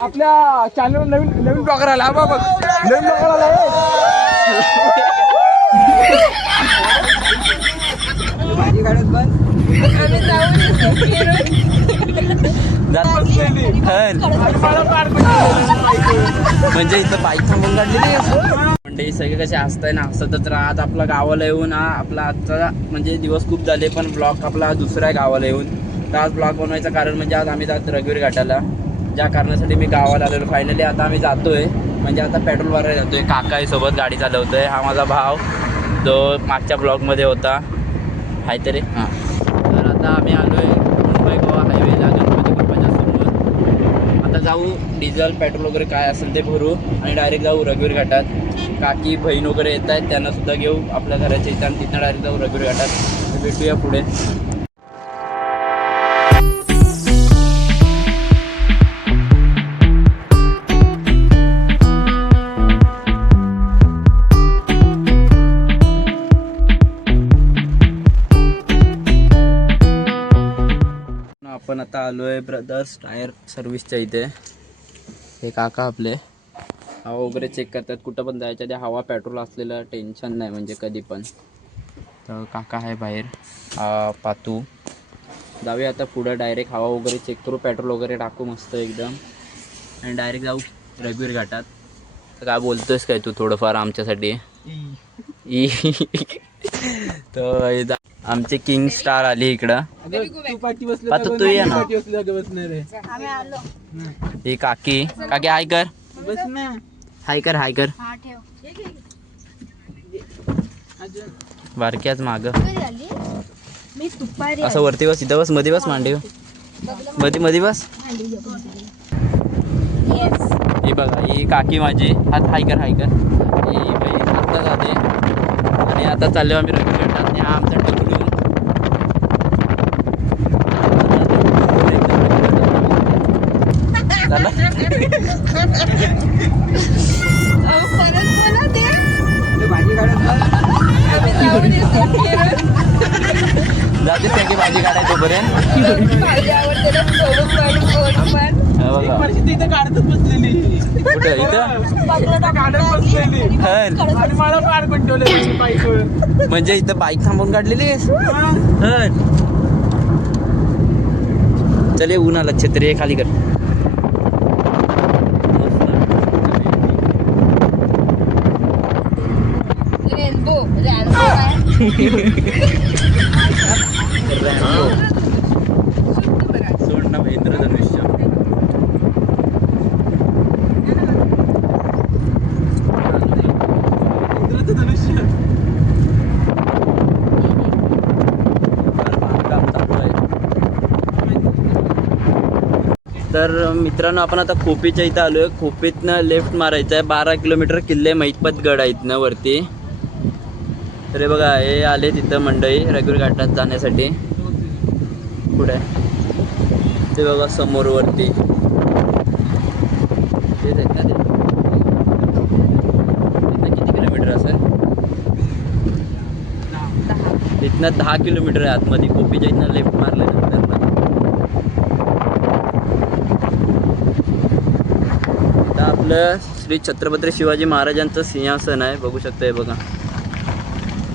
आपल्या चॅनल नवीन नवीन ब्लॉगर आला. हा बघ. नवीन ब्लॉगर आला म्हणजे इथं बाईक थांबून काढलेली म्हणजे सगळे कसे हसताय ना हसतच राहत आपला गावाला येऊन हा आपला आजचा म्हणजे दिवस खूप झाले पण ब्लॉक आपला दुसरा आहे गावाला येऊन. तर आज ब्लॉक बनवायचं कारण म्हणजे आज आम्ही जात रघुवीर घाटाला. ज्या कारणासाठी मी गावाला आलेलो. फायनली आता आम्ही जातोय. म्हणजे आता पेट्रोल भरायला जातोय. काका आहे सोबत गाडी चालवतोय. हा माझा भाव जो मागच्या ब्लॉगमध्ये होता. काहीतरी तरी. हां. तर आता आम्ही आलोय मुंबई गोवा हायवेला गणपती बाप्पाच्या समोर. आता जाऊ डिझेल पेट्रोल वगैरे काय असेल ते भरू आणि डायरेक्ट जाऊ रघुवीर घाटात. काकी बहीण वगैरे येत आहेत त्यांना सुद्धा घेऊ आपल्या घराच्या इथं आणि तिथं डायरेक्ट जाऊ रघुवीर घाटात. भेटूया पुढे. आपण आता आलोय ब्रदर्स टायर सर्व्हिसच्या इथे. हे काका आपले. हवा वगैरे चेक करतात. कुठं पण जायच्या आधी हवा पेट्रोल असलेलं टेन्शन नाही म्हणजे कधी पण. तर काका आहे बाहेर. पातू. जाऊया आता पुढं. डायरेक्ट हवा वगैरे चेक करू. पेट्रोल वगैरे टाकू मस्त एकदम. आणि डायरेक्ट जाऊ रघुवीर घाटात. तर काय बोलतोयस काय तू थोडंफार आमच्यासाठी? ई. तर जा- आमचे किंग स्टार आली इकडं. तू पाठी बसले पातू तू ये ना. ही. काकी. काकी हाय कर. बस ना. हाय कर हाय कर. बारक्याच माग. असं वरती बस इथं बसमध्ये बस मांडीवमध्ये मध्ये बस. ही बघा ही काकी माझी. हात हाय कर हाय कर. ही आत्ता जाते. आणि आता चाललो आम्ही रवी आणि हा आमचा टकलू चला परत बोला ते जाते सगळी भाजी काढायचं तोपर्यंत. काढतच बसलेली. कुठं? इथं? मला पार पण ठेवले म्हणजे इथं बाईक थांबून काढलेली? हर चल ये ऊन आला छत्री खाली कर. सोड ना इंद्रधनुष्य तर मित्रांनो आपण आता खोपीच्या इथं आलो आहे खोपीतनं लेफ्ट मारायचं आहे बारा किलोमीटर किल्ले महितपत गड आहे इथनं वरती. अरे बघा हे आले तिथं मंडई रघुवीर घाटात जाण्यासाठी. पुढे. ते बघा समोर वरती तेच आहेत ना ते? तिथनं किती किलोमीटर असेल? तिथनं दहा किलोमीटर आहे आतमध्ये. कोपीच्या इथनं लेफ्ट मारल्यानंतरमध्ये आता आपलं श्री छत्रपती शिवाजी महाराजांचं सिंहासन आहे. बघू शकता हे बघा.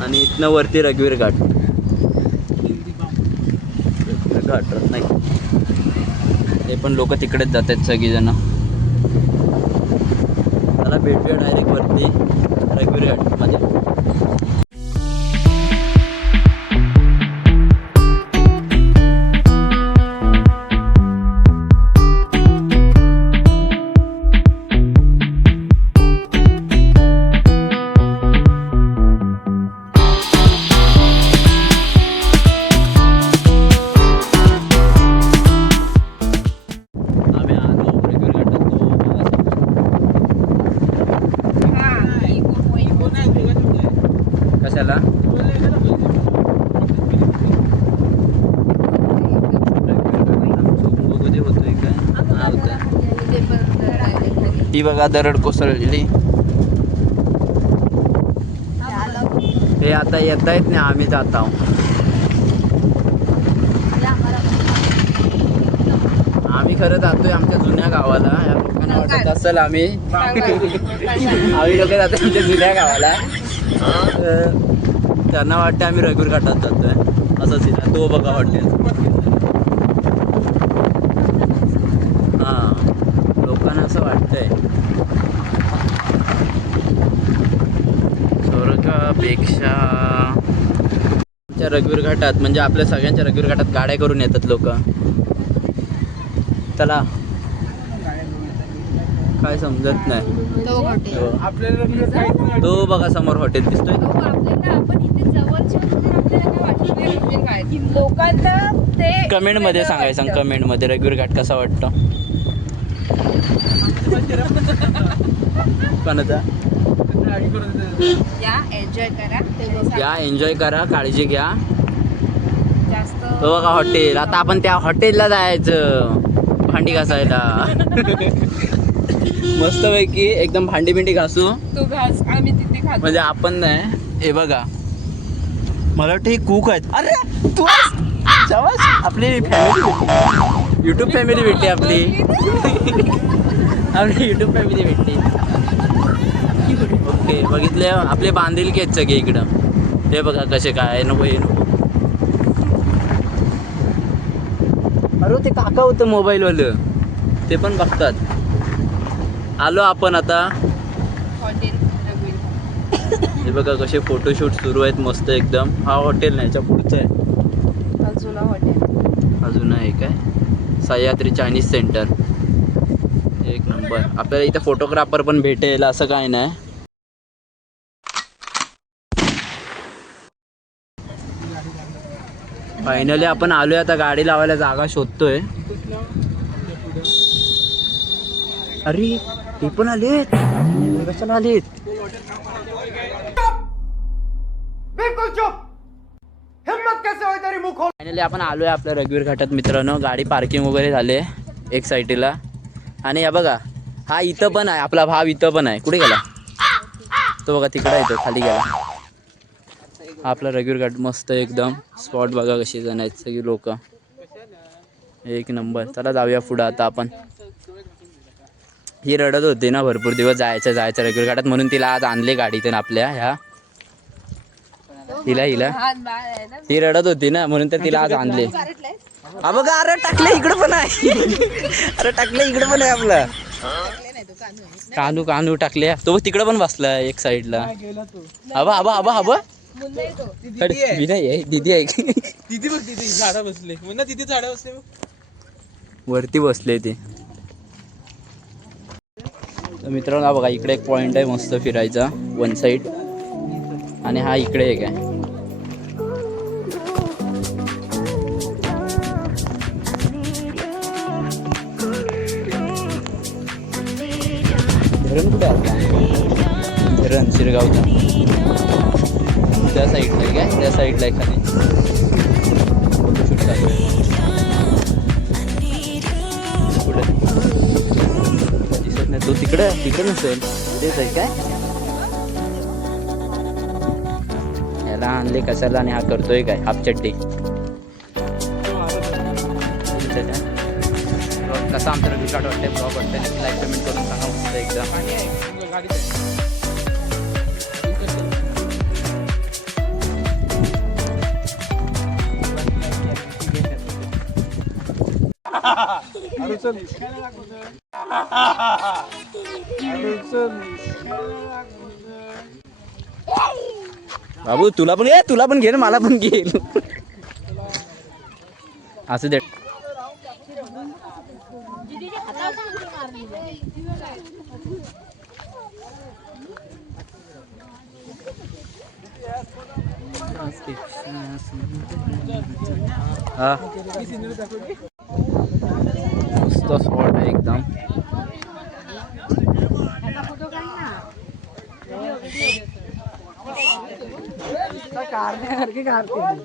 आणि इथनं वरती रघुवीर घाट. घाट नाही. ते पण लोक तिकडेच जात आहेत सगळीजण. त्याला भेटूया डायरेक्ट वरती रघुवीर घाटमध्ये ती बघा दरड कोसळलेली. हे आता येत आहेत ना आम्ही जात आहोत. आम्ही खरं जातोय आमच्या जुन्या गावाला. या लोकांना वाटत असेल आम्ही आम्ही लोक जातोय आमच्या जुन्या गावाला. त्यांना वाटतं आम्ही रघुर घाटात जातोय. असं सीन तो बघा हॉटेल हा लोकांना असं वाटतंय स्वर्गापेक्षा आमच्या रघुवीर घाटात म्हणजे आपल्या सगळ्यांच्या रघुवीर घाटात गाड्या करून येतात लोक. चला. काय समजत नाही. तो. तो बघा समोर हॉटेल दिसतोय. कमेंटमध्ये वेगळं सांगाय सांग वाटतं. कमेंटमध्ये रघुवीर घाट कसा वाटतो. कोणाचा. या एन्जॉय करा. एन्जॉय काळजी घ्या. जास्त तो बघा हॉटेल आता आपण त्या हॉटेलला जायचं. भांडी घासायला. मस्त पैकी एकदम भांडी बिंडी घासू. तू घास आम्ही तिथे खातो. म्हणजे आपण नाही. हे बघा. मला वाटतं हे कुक आहेत. अरे तू आहेस? आपली फॅमिली युट्यूब फॅमिली भेटली आपली. आपली युट्यूब फॅमिली भेटली. ओके बघितले आपले बांधील आहेत सगळे इकडं. हे बघा कसे काय नको हे नको. अरे ते काका होतं मोबाईलवालं. ते पण बघतात. आलो आपण आता. हे बघा कसे फोटोशूट सुरू आहेत मस्त एकदम. हा हॉटेल नाही याच्या पुढचं आहे. अजून हॉटेल. अजून आहे काय? Sahyadri Chinese centre. एक नंबर. आपल्याला इथे फोटोग्राफर पण भेटेल असं काय नाही. फायनली आपण आलोय आता गाडी लावायला जागा शोधतोय. अरे ते पण आलेत. कशाला आलेत? फायनली आपण आलोय आपल्या रघुवीर घाटात मित्रांनो. गाडी पार्किंग वगैरे झाले एक साईडला आणि या बघा हा इथं पण आहे. आपला भाव इथं पण आहे. कुठे गेला? तो बघा तिकडे येतो खाली गेला. आपला रघुवीर घाट मस्त एकदम स्पॉट बघा कशी जण आहेत सगळी लोक. एक नंबर. चला जाऊया पुढं आता आपण. ही रडत होती ना भरपूर दिवस जायचं जायचं रघुवीर घाटात म्हणून तिला आज आणले गाडीतून आपल्या ह्या. हिला हिला. ही रडत होती ना म्हणून तर तिला आज आणले. हा बघा अरे टाकले इकडं पण आहे. अरे टाकले इकडं पण आहे आपला. कानू कानू टाकले. तो तिकडं पण बसलाय एक साईडला हवा हवा हवा हवा. विनय आहे दीदी आहे. की? तिथे बघ तिथे झाडा बसले. म्हणून तिथे झाडा बसले बघ वरती बसले ते. तर मित्रांनो हा बघा इकडे एक पॉइंट आहे मस्त फिरायचा वन साईड आणि हा इकडे एक आहे. धरण कुठे? धरण शिरगावचा. साईडला आहे काय? त्या साईडला आहे खाली फोटोशूट चालू दिसत नाही. तो तिकडे तिकडे नसेल. तेच आहे काय? याला आणले कशाला आणि हा करतोय काय? हाफ चड्डी. कसा आमचा रिव्ह्यू वाटतंय? ब्लॉग वाटतंय लाईक पेमेंट करून सांगा एकदा चल. चल बाबू तुला पण घे तुला पण घे ना मला पण घे असं दे. हा. मस्त स्पॉट आहे एकदम कार हाय कुठं पण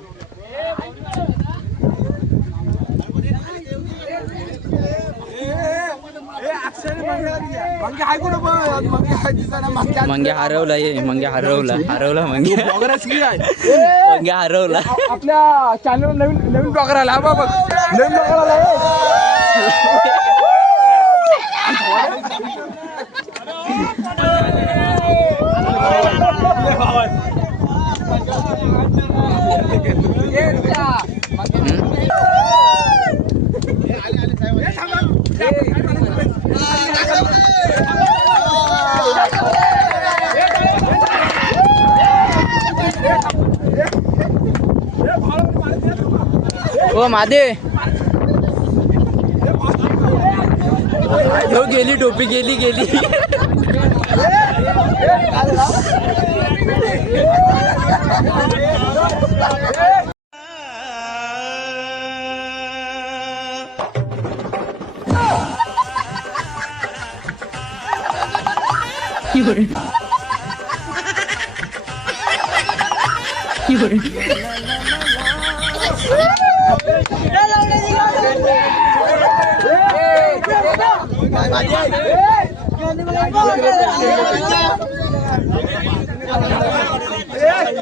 मंगे हरवला ये मंगे हरवला हरवला मंगे. ब्लॉगरच की आहे? मंगे हरवला. आपल्या चॅनल नवीन नवीन ब्लॉगर आला बघ. नवीन ब्लॉगर आला मादे। हो गेली टोपी गेली गेली। One man Ei,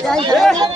ei, ei.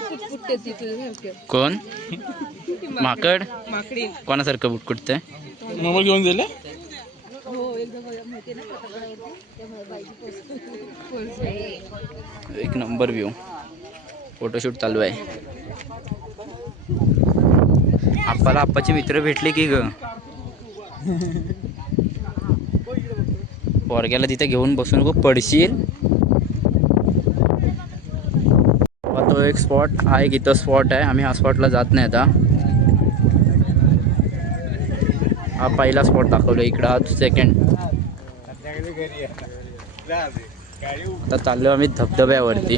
फुटफुटते ती तुझ्यासारखं कोण? माकड? माकडी. कोणासारखं बुटकुटतंय? मोबाईल घेऊन दिले हो एकदा बघा माहिती ना प्रतापगडावरती त्यामुळे बाईची पोस्ट एक नंबर व्ह्यू फोटोशूट चालू आहे. आप्पाला आप्पाचे मित्र भेटले की ग? पोरग्याला तिथे घेऊन बसून नको पडशील. तो एक स्पॉट हा एक इथं स्पॉट आहे. आम्ही हा स्पॉटला जात नाही आता. हा पहिला स्पॉट दाखवला. इकडं हा सेकंड आता चाललो आम्ही धबधब्यावरती.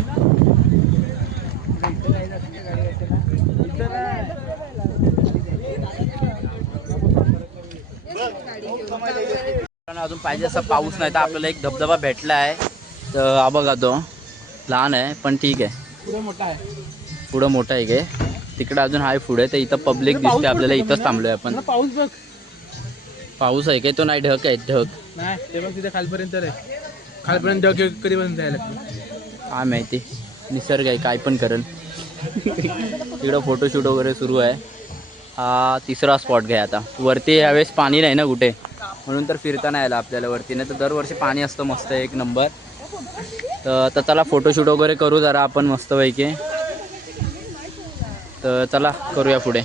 अजून पाहिजे असा पाऊस नाही तर आपल्याला एक धबधबा भेटला आहे तर हा बघा तो. लहान आहे पण ठीक आहे. पुढे मोठा आहे पुढं मोठा आहे काय तिकडं अजून हाय पुढे तर इथं पब्लिक दिसते आपल्याला इथंच थांबलोय आपण. पाऊस बघ. पाऊस आहे काय? तो नाही ढक आहे ढक नाही ते बघ तिथे खालपर्यंत खालपर्यंत ढग कधीपर्यंत जायला काय माहिती. निसर्ग आहे काय पण करेल. इकडं फोटोशूट वगैरे सुरू आहे. हा तिसरा स्पॉट घ्या आता. वरती यावेळेस पाणी नाही ना कुठे? म्हणून तर फिरता नाही आलं आपल्याला वरती. नाही तर दरवर्षी पाणी असतं मस्त एक नंबर तर तर चला फोटोशूट वगैरे करू जरा आपण मस्तपैकी. तर चला करूया पुढे.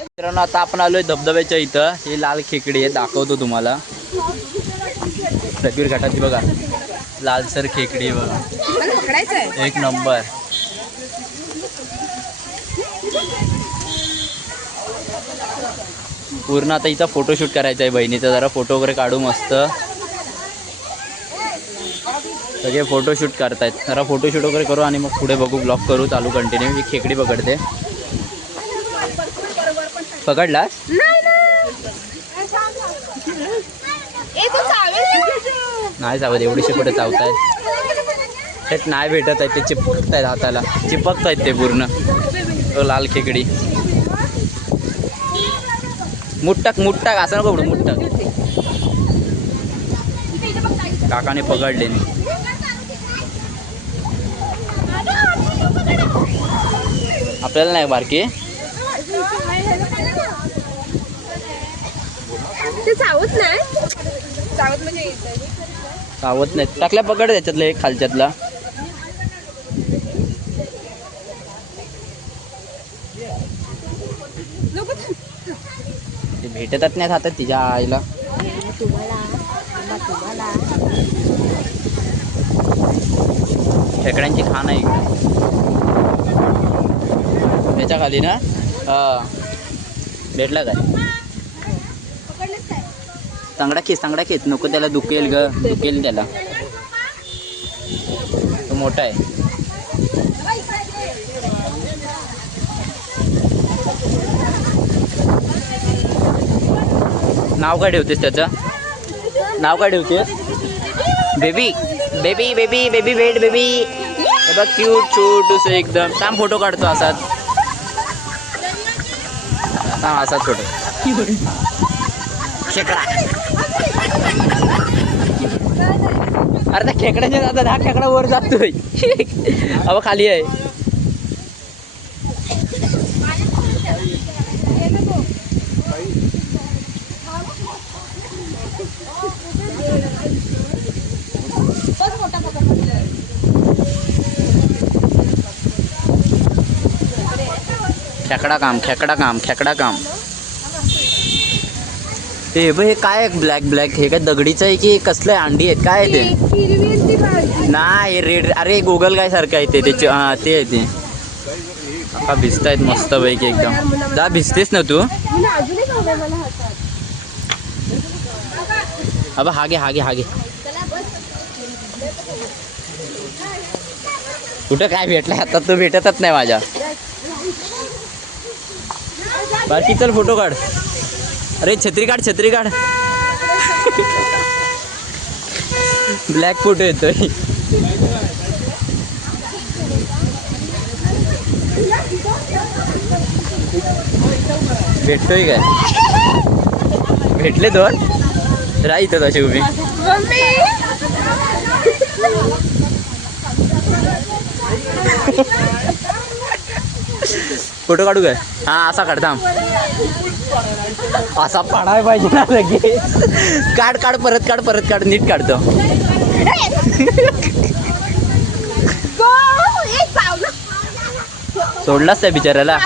मित्रांनो आता आपण आलो आहे धबधब्याच्या इथं. ही लाल खेकडी आहे दाखवतो तुम्हाला. रगवीर घाटाची बघा. लालसर खेकडी बघा एक नंबर. पूर्ण आता इथं फोटोशूट करायचा आहे बहिणीचा. जरा फोटो वगैरे काढू मस्त. सगळे फोटोशूट करतायत. जरा फोटोशूट वगैरे करू आणि मग पुढे बघू ब्लॉग करू चालू कंटिन्यू ही खेकडी पकडते. पकडलास? नाही चावत एवढीशी कुठे चावतायत थेट नाही भेटत आहे ते चिपकत आहेत हाताला. चिपकत आहेत ते पूर्ण. तो लाल खेकडी. मुट्टाक मुट्टाक असं नको उडू मुट्टाक. काकाने पकडले आपल्याला नाही बारकी? ते चावत नाही. सावध म्हणजे येतंय. सावत नाही. टाकल्या पकड त्याच्यातला एक खालच्यातला. ते. भेटतच नाही खातात तिच्या आईला. खेकड्यांची खाण आहे. इकडे त्याच्याखाली ना? हा. भेटला काय? चांगला खेच चांगला खेच नको त्याला दुखेल ग दुखेल त्याला. तो मोठा आहे. नाव काय ठेवतेस त्याचं? नाव काय ठेवतेस? Baby baby baby baby wait baby. बघ क्यूट छोटूस एकदम. थांब फोटो काढतो असाच. थांब असाच फोटो शेकडा. अरे त्या खेकड्याच्या जातात हा खेकडा वर जातोय. अहो खाली आहे. बस खेकडा काम खेकडा काम खेकडा काम. हे बघ हे काय ब्लॅक ब्लॅक हे काय दगडीचं आहे की कसलं आहे? अंडी आहेत? काय आहे ते? ती. नाही रेड अरे गुगल काय सारखं आहे ते? त्याचे हा ते आहे ते. आता भिजत आहेत मस्त पैकी एकदम. जा भिजतेस ना तू. अबा हागे हागे हागे कुठं काय भेटलं आता तू भेटतच नाही माझ्या. बाकी चल फोटो काढ. अरे छत्री काढ छत्री काढ ब्लॅक फोटो येतोय. भेटतोय काय? भेटले दोन? राह इथं तशी उभी. फोटो काढू काय? हा असा काढ थांब. असा पाडाय पाहिजे ना लगेच. काढ काढ परत काढ परत काढ नीट काढतो सोडलाच त्या बिचाऱ्याला.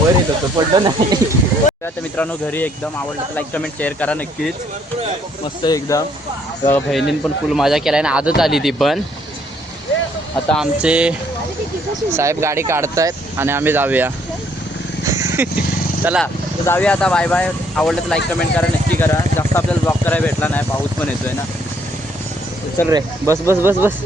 वर येत होतो पडलं नाही. आता मित्रांनो घरी एकदम आवडलं. तर लाईक कमेंट शेअर करा नक्कीच. मस्त एकदम. बहिणीने पण फुल मजा केला ना आजच आली ती पण. आता आमचे साहेब गाडी काढतायत आणि आम्ही जाऊया. चला जाऊया आता बाय बाय आवडलं तर लाईक कमेंट करा नक्की करा. जास्त आपल्याला ब्लॉक करायला भेटला नाही पाऊस पण येतोय ना. चल रे बस बस बस बस.